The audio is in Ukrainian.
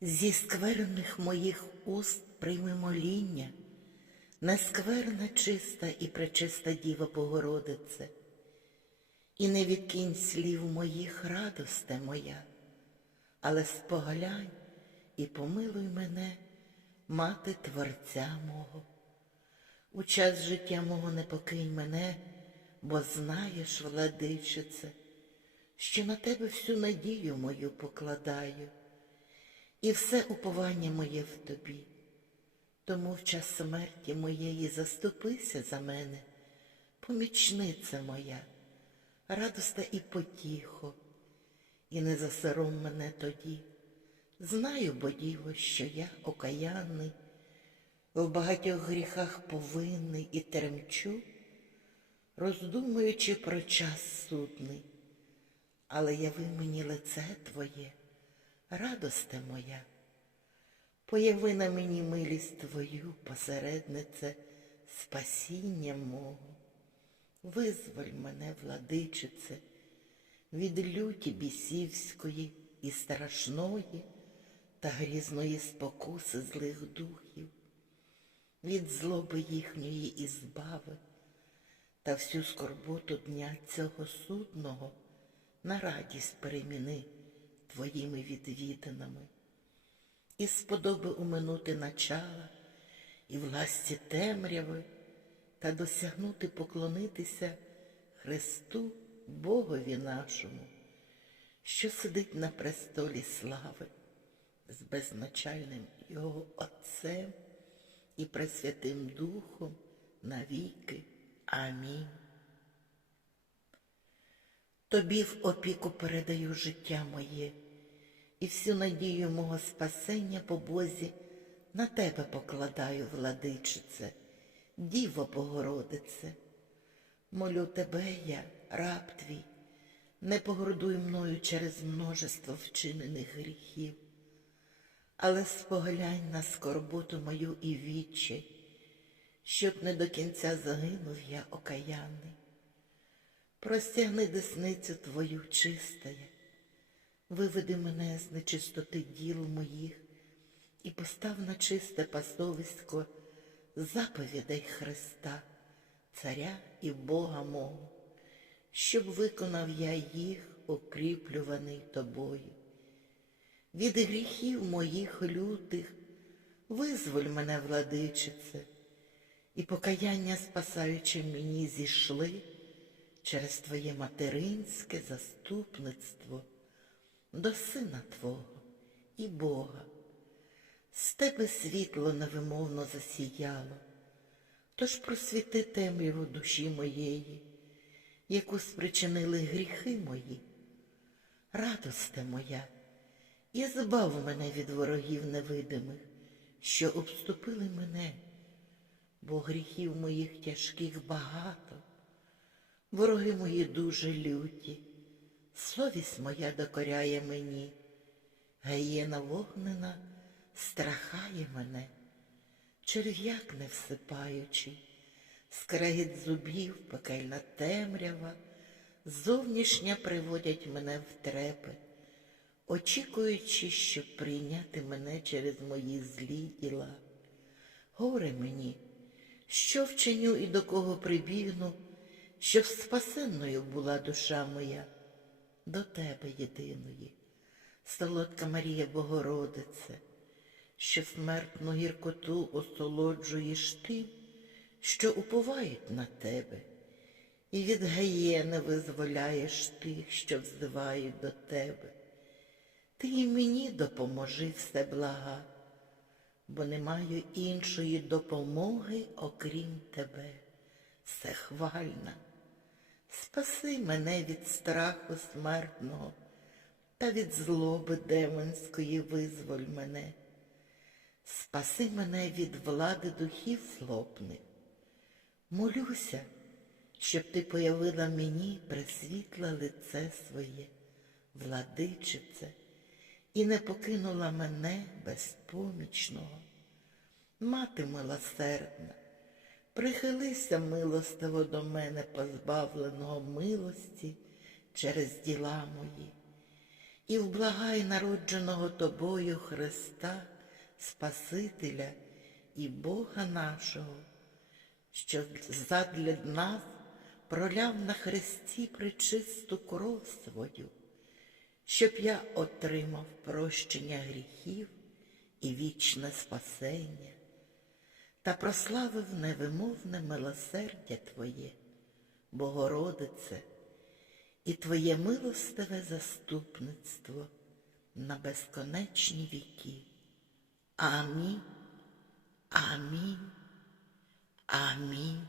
Зі скверних моїх уст прийми моління, нескверна чиста і пречиста Діва Богородице, і не відкинь слів моїх радосте моя, але споглянь і помилуй мене, мати Творця мого. У час життя мого не покинь мене, бо знаєш, владичице, що на тебе всю надію мою покладаю і все уповання моє в тобі. Тому в час смерті моєї заступися за мене, помічниця моя, радоста і потіхо, і не засором мене тоді. Знаю, бо діво, що я окаянний, в багатьох гріхах повинний і теремчу, роздумуючи про час судний, але яви мені лице Твоє, радосте моя, появи на мені милість Твою, посереднице, спасіння мого, визволь мене, владичице, від люті бісівської і страшної та грізної спокуси злих духів, від злоби їхньої і збави та всю скорботу дня цього судного на радість переміни твоїми відвіданими, і сподоби уминути начала і власті темряви та досягнути поклонитися Христу Богові нашому, що сидить на престолі слави з безначальним Його Отцем і Пресвятим Духом навіки. Амінь. Тобі в опіку передаю життя моє і всю надію мого спасення по Бозі на тебе покладаю, владичице, Діво Богородице. Молю тебе я, раб твій, не погордуй мною через множество вчинених гріхів, але споглянь на скорботу мою і відчай, щоб не до кінця загинув я окаянний. Простягни десницю твою чистая, виведи мене з нечистоти діл моїх і постав на чисте пасовисько заповідей Христа, Царя і Бога мого, щоб виконав я їх, окріплюваний тобою. Від гріхів моїх лютих визволь мене, владичице, і покаяння спасаючи мені зійшли через Твоє материнське заступництво до Сина Твого і Бога. З тебе світло невимовно засіяло, тож просвіти темряву душі моєї, яку спричинили гріхи мої. Радосте моя, і збав мене від ворогів невидимих, що обступили мене, бо гріхів моїх тяжких багато. Вороги мої дуже люті, совість моя докоряє мені, гаєна вогнена страхає мене, черв'як не всипаючи, скрегіт зубів, пекельна темрява, зовнішня приводять мене в трепет, очікуючи, щоб прийняти мене через мої злі діла. Горе мені, що вчиню і до кого прибігну, щоб спасенною була душа моя до тебе єдиної, солодка Марія Богородице, що смертну гіркоту осолоджуєш тим, що уповають на тебе, і від гаєни визволяєш тих, що взивають до тебе. Ти і мені допоможи все блага, бо не маю іншої допомоги, окрім тебе, всехвальна. Спаси мене від страху смертного та від злоби демонської визволь мене. Спаси мене від влади духів злобних. Молюся, щоб ти появила мені пресвітле лице своє, владичице, і не покинула мене безпомічного. Мати милосердна, Прихилися милостиво до мене, позбавленого милості через діла мої, і вблагай народженого тобою Христа, Спасителя і Бога нашого, що задля нас проляв на хресті причисту кров свою, щоб я отримав прощення гріхів і вічне спасення, та прославив невимовне милосердя Твоє, Богородице, і Твоє милостиве заступництво на безконечні віки. Амінь. Амінь. Амінь.